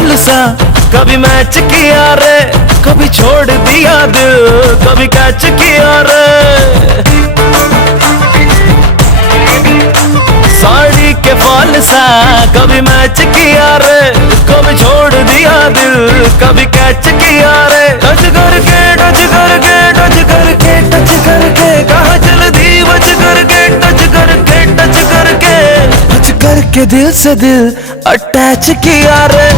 Fall सा कभी match किया रे, कभी छोड़ दिया दिल, कभी कैच किया रे। साड़ी के फॉल सा कभी मैच किया रे, कभी छोड़ दिया दिल, कभी कैच किया रे। टच करके टच करके टच करके टच करके कहाँ चल दी बच करके, टच करके टच करके टच करके दिल से दिल अटैच किया रे,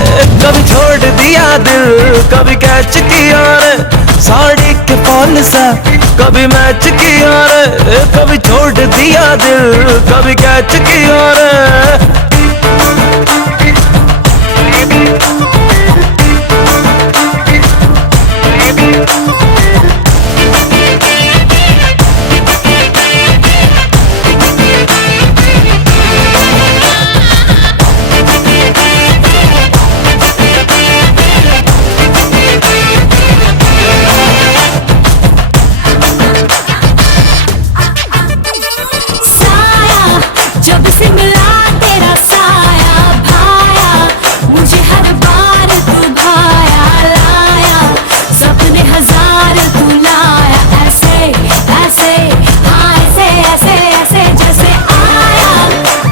कभी छोड़ दिया दिल, कभी कैच किया रे। साड़ी के फॉल सा कभी मैच किया रे, कभी छोड़ दिया दिल, कभी कैच किया रे। जब से मिला तेरा साया भाया, मुझे हर बार तू भाया लाया, सपने हजार तू लाया, ऐसे ऐसे हाँ ऐसे ऐसे ऐसे जैसे आया।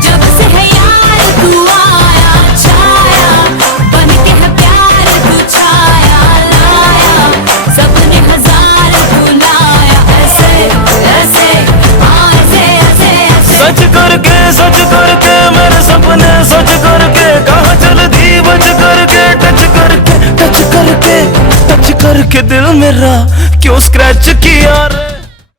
जब से है यार तू आया छाया, बन के है प्यार तू छाया लाया, सपने हजार तू लाया, ऐसे ऐसे हाँ ऐसे ऐसे ऐसे। सच करके मेरे सपने सच करके कहाँ चल दी बच करके, टच करके टच करके टच करके दिल मेरा क्यों स्क्रैच किया रे।